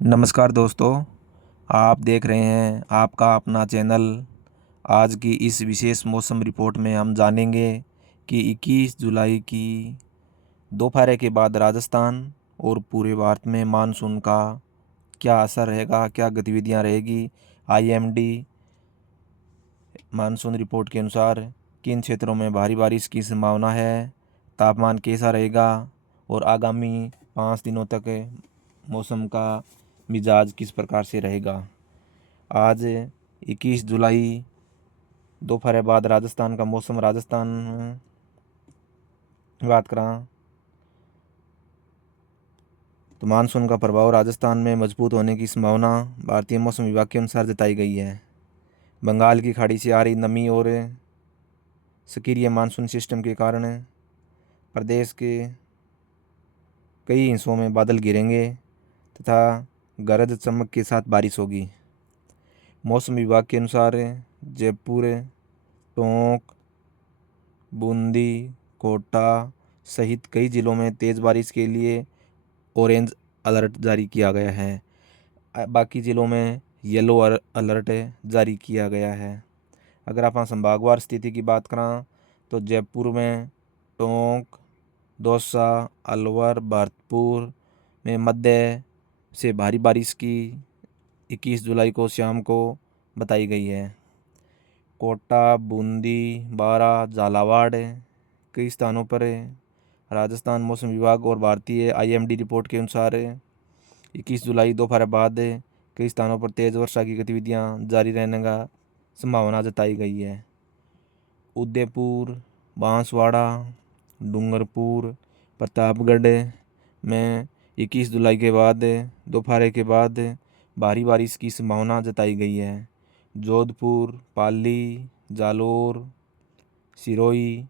नमस्कार दोस्तों, आप देख रहे हैं आपका अपना चैनल। आज की इस विशेष मौसम रिपोर्ट में हम जानेंगे कि 21 जुलाई की दोपहर के बाद राजस्थान और पूरे भारत में मानसून का क्या असर रहेगा, क्या गतिविधियां रहेगी। आईएमडी मानसून रिपोर्ट के अनुसार किन क्षेत्रों में भारी बारिश की संभावना है, तापमान कैसा रहेगा और आगामी 5 दिनों तक मौसम का मिजाज किस प्रकार से रहेगा। आज 21 जुलाई दोपहर बाद राजस्थान का मौसम। राजस्थान की बात करें तो मानसून का प्रभाव राजस्थान में मजबूत होने की संभावना भारतीय मौसम विभाग के अनुसार जताई गई है। बंगाल की खाड़ी से आ रही नमी और सक्रिय मानसून सिस्टम के कारण प्रदेश के कई हिस्सों में बादल गिरेंगे तथा गरज चमक के साथ बारिश होगी। मौसम विभाग के अनुसार जयपुर, टोंक, बूंदी, कोटा सहित कई जिलों में तेज़ बारिश के लिए ऑरेंज अलर्ट जारी किया गया है। बाकी ज़िलों में येलो अलर्ट जारी किया गया है। अगर आप संभागवार स्थिति की बात करें तो जयपुर में, टोंक, दौसा, अलवर, भरतपुर में मध्य से भारी बारिश की 21 जुलाई को शाम को बताई गई है। कोटा, बूंदी, बारा, झालावाड़ कई स्थानों पर राजस्थान मौसम विभाग और भारतीय आईएमडी रिपोर्ट के अनुसार 21 जुलाई दोपहर बाद कई स्थानों पर तेज़ वर्षा की गतिविधियां जारी रहने का संभावना जताई गई है। उदयपुर, बांसवाड़ा, डूंगरपुर, प्रतापगढ़ में 21 जुलाई के बाद दोपहर के बाद भारी बारिश की संभावना जताई गई है। जोधपुर, पाली, जालोर, सिरोही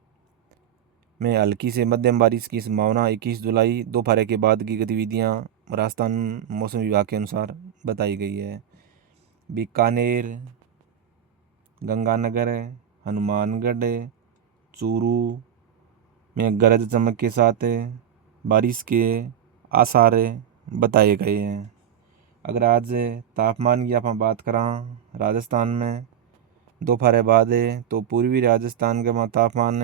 में हल्की से मध्यम बारिश की संभावना 21 जुलाई दोपहर के बाद की गतिविधियां राजस्थान मौसम विभाग के अनुसार बताई गई है। बीकानेर, गंगानगर, हनुमानगढ़, चूरू में गरज चमक के साथ बारिश के आसार बताए गए हैं। अगर आज तापमान की आप बात करें राजस्थान में दोपहर बाद तो पूर्वी राजस्थान का तापमान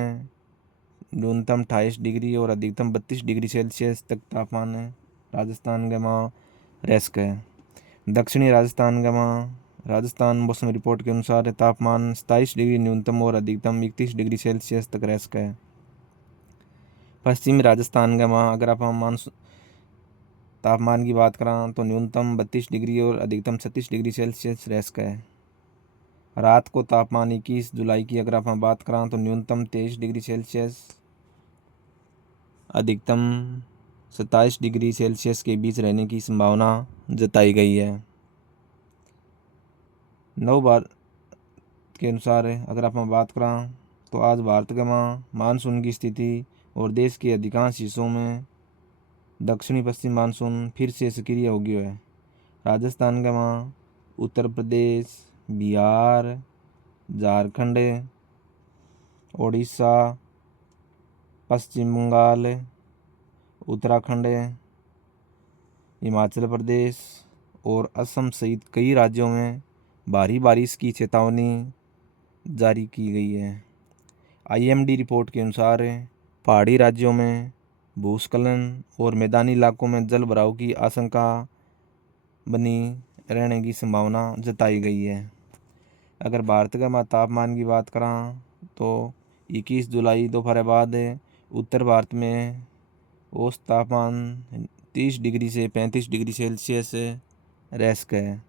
न्यूनतम 28 डिग्री और अधिकतम 32 डिग्री सेल्सियस तक तापमान राजस्थान के माँ रह सके है। दक्षिणी राजस्थान का माँ राजस्थान मौसम रिपोर्ट के अनुसार तापमान 27 डिग्री न्यूनतम और अधिकतम 31 डिग्री सेल्सियस तक रह सके है। पश्चिमी राजस्थान का माँ अगर आप मानसून तापमान की बात करें तो न्यूनतम 32 डिग्री और अधिकतम 36 डिग्री सेल्सियस रह सके है। रात को तापमान 21 जुलाई की अगर आप बात करें तो न्यूनतम 23 डिग्री सेल्सियस, अधिकतम 27 डिग्री सेल्सियस के बीच रहने की संभावना जताई गई है। नौ भारत के अनुसार अगर आप बात करें तो आज भारत के मानसून की स्थिति और देश के अधिकांश हिस्सों में दक्षिणी पश्चिम मानसून फिर से सक्रिय हो गया है। राजस्थान का उत्तर प्रदेश, बिहार, झारखंड, उड़ीसा, पश्चिम बंगाल, उत्तराखंड, हिमाचल प्रदेश और असम सहित कई राज्यों में भारी बारिश की चेतावनी जारी की गई है। आईएमडी रिपोर्ट के अनुसार पहाड़ी राज्यों में भूस्खलन और मैदानी इलाकों में जल भराव की आशंका बनी रहने की संभावना जताई गई है। अगर भारत का तापमान की बात करें तो 21 जुलाई दोपहर बाद उत्तर भारत में औसत तापमान 30 डिग्री से 35 डिग्री सेल्सियस रह सके है।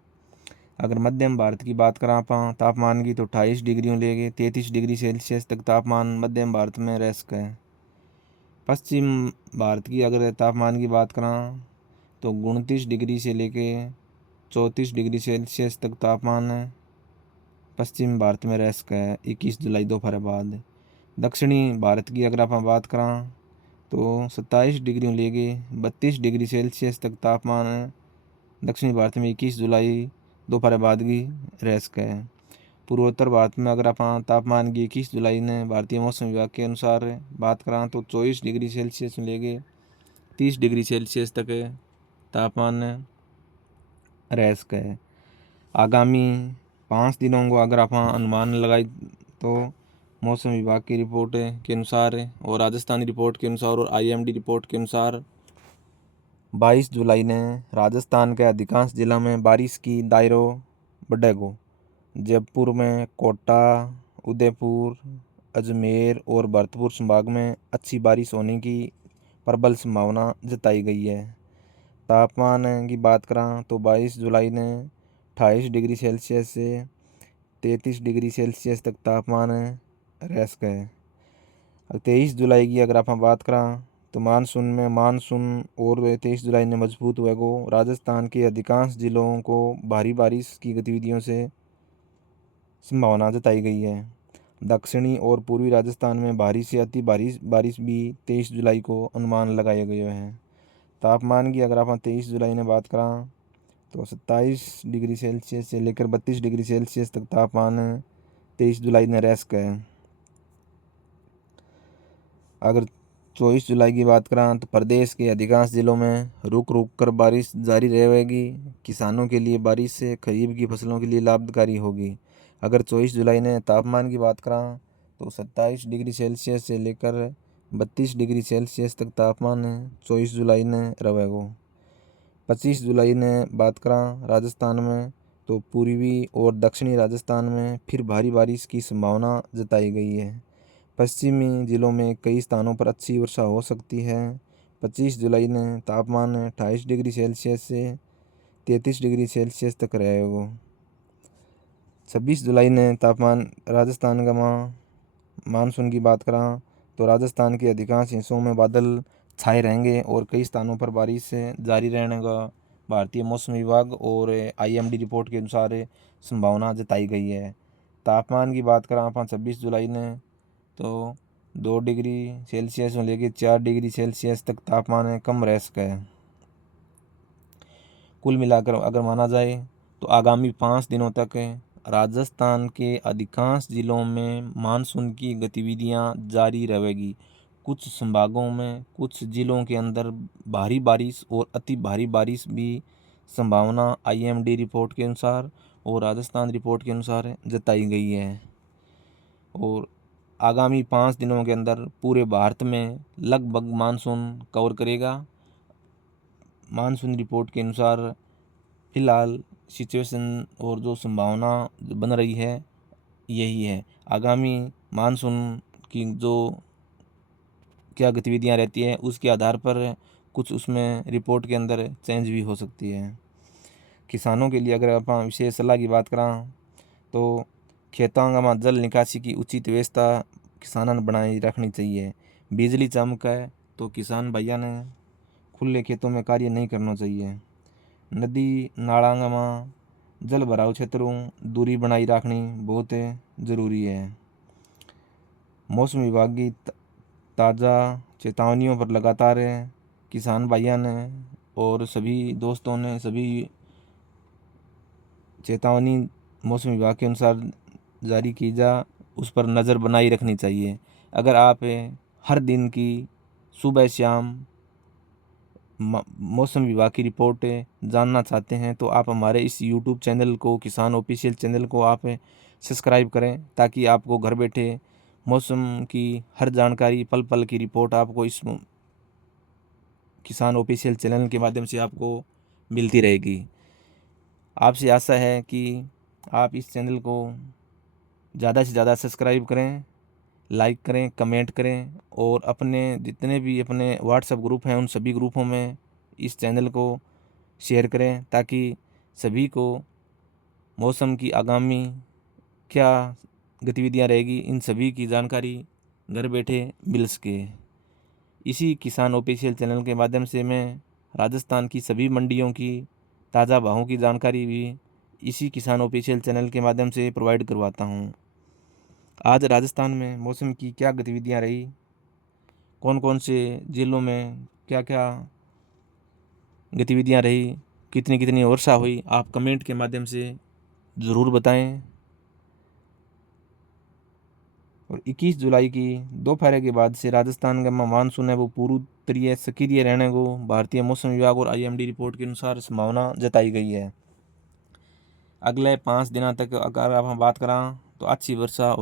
अगर मध्यम भारत की बात करें आप तापमान की तो 28 डिग्री लेके 33 डिग्री सेल्सियस तक तापमान मध्यम भारत में रह सके है। पश्चिम भारत की अगर तापमान की बात करें तो 29 डिग्री से लेके 34 डिग्री सेल्सियस तक तापमान पश्चिम भारत में रह सके है 21 जुलाई दोपहर बाद। दक्षिणी भारत की अगर आप बात करें तो 27 डिग्री लेके 32 डिग्री सेल्सियस तक तापमान दक्षिणी भारत में 21 जुलाई दोपहर बाद की रह सके है। पूर्वोत्तर भारत में अगर आप तापमान की 21 जुलाई ने भारतीय मौसम विभाग के अनुसार बात करें तो 24 डिग्री सेल्सियस लेके 30 डिग्री सेल्सियस तक तापमान रह सके। आगामी 5 दिनों को अगर आप अनुमान लगाए तो मौसम विभाग की रिपोर्ट के अनुसार और राजस्थानी रिपोर्ट के अनुसार और IMD रिपोर्ट के अनुसार 22 जुलाई ने राजस्थान के अधिकांश जिला में बारिश की दायरो बढ़ेगो। जयपुर में, कोटा, उदयपुर, अजमेर और भरतपुर संभाग में अच्छी बारिश होने की प्रबल संभावना जताई गई है। तापमान की बात करें तो 22 जुलाई ने 28 डिग्री सेल्सियस से 33 डिग्री सेल्सियस तक तापमान रह सके। 23 जुलाई की अगर आप बात करें तो मानसून और 23 जुलाई ने मजबूत हुए को राजस्थान के अधिकांश जिलों को भारी बारिश की गतिविधियों से संभावना जताई गई है। दक्षिणी और पूर्वी राजस्थान में भारी से अति भारी बारिश भी 23 जुलाई को अनुमान लगाए गए हैं। तापमान की अगर आप 23 जुलाई ने बात करें तो 27 डिग्री सेल्सियस से लेकर 32 डिग्री सेल्सियस तक तापमान 23 जुलाई ने रह सका है। अगर 24 जुलाई की बात करें तो प्रदेश के अधिकांश जिलों में रुक रुक कर बारिश जारी रहेगी। किसानों के लिए बारिश से खरीफ की फसलों के लिए लाभकारी होगी। अगर 24 जुलाई ने तापमान की बात करें तो 27 डिग्री सेल्सियस से लेकर 32 डिग्री सेल्सियस तक तापमान 24 जुलाई ने रहेगा। 25 जुलाई ने बात करें राजस्थान में तो पूर्वी और दक्षिणी राजस्थान में फिर भारी बारिश की संभावना जताई गई है। पश्चिमी जिलों में कई स्थानों पर अच्छी वर्षा हो सकती है। 25 जुलाई ने तापमान 28 डिग्री सेल्सियस से 33 डिग्री सेल्सियस तक रहेगा। 26 जुलाई ने तापमान राजस्थान का मानसून की बात करें तो राजस्थान के अधिकांश हिस्सों में बादल छाए रहेंगे और कई स्थानों पर बारिश जारी रहने का भारतीय मौसम विभाग और IMD रिपोर्ट के अनुसार संभावना जताई गई है। तापमान की बात करें आप 26 जुलाई ने तो 2 डिग्री सेल्सियस में लेकर 4 डिग्री सेल्सियस तक तापमान कम रह सका है। कुल मिलाकर अगर माना जाए तो आगामी 5 दिनों तक राजस्थान के अधिकांश जिलों में मानसून की गतिविधियां जारी रहेगी। कुछ संभागों में, कुछ जिलों के अंदर भारी बारिश और अति भारी बारिश भी संभावना IMD रिपोर्ट के अनुसार और राजस्थान रिपोर्ट के अनुसार जताई गई है। और आगामी 5 दिनों के अंदर पूरे भारत में लगभग मानसून कवर करेगा। मानसून रिपोर्ट के अनुसार फ़िलहाल सिचुएशन और जो संभावना बन रही है यही है। आगामी मानसून की जो क्या गतिविधियां रहती है उसके आधार पर कुछ उसमें रिपोर्ट के अंदर चेंज भी हो सकती है। किसानों के लिए अगर आप विशेष सलाह की बात करें तो खेतों में जल निकासी की उचित व्यवस्था किसानों ने बनाई रखनी चाहिए। बिजली चमके तो किसान भैया ने खुले खेतों में कार्य नहीं करना चाहिए। नदी नाला में जल भराव क्षेत्रों दूरी बनाई रखनी बहुत ज़रूरी है। मौसम विभाग की ताज़ा चेतावनियों पर लगातार किसान भाइयों ने और सभी दोस्तों ने सभी चेतावनी मौसम विभाग के अनुसार जारी की जा उस पर नज़र बनाई रखनी चाहिए। अगर आप हर दिन की सुबह शाम मौसम विभाग की रिपोर्ट जानना चाहते हैं तो आप हमारे इस YouTube चैनल को, किसान ऑफिशियल चैनल को आप सब्सक्राइब करें ताकि आपको घर बैठे मौसम की हर जानकारी, पल पल की रिपोर्ट आपको इस किसान ऑफिशियल चैनल के माध्यम से आपको मिलती रहेगी। आपसे आशा है कि आप इस चैनल को ज़्यादा से ज़्यादा सब्सक्राइब करें, लाइक करें, कमेंट करें और अपने जितने भी अपने व्हाट्सएप ग्रुप हैं उन सभी ग्रुपों में इस चैनल को शेयर करें ताकि सभी को मौसम की आगामी क्या गतिविधियां रहेगी इन सभी की जानकारी घर बैठे मिल सके। इसी किसान ऑफिशियल चैनल के माध्यम से मैं राजस्थान की सभी मंडियों की ताज़ा भावों की जानकारी भी इसी किसान ऑफिशियल चैनल के माध्यम से प्रोवाइड करवाता हूँ। आज राजस्थान में मौसम की क्या गतिविधियां रही, कौन कौन से जिलों में क्या क्या गतिविधियां रही, कितनी कितनी वर्षा हुई, आप कमेंट के माध्यम से ज़रूर बताएं। और 21 जुलाई की दोपहर के बाद से राजस्थान का मानसून है वो पूरी तरह सक्रिय रहने को भारतीय मौसम विभाग और IMD रिपोर्ट के अनुसार संभावना जताई गई है। अगले 5 दिनों तक अगर आप हम बात करा तो अच्छी वर्षा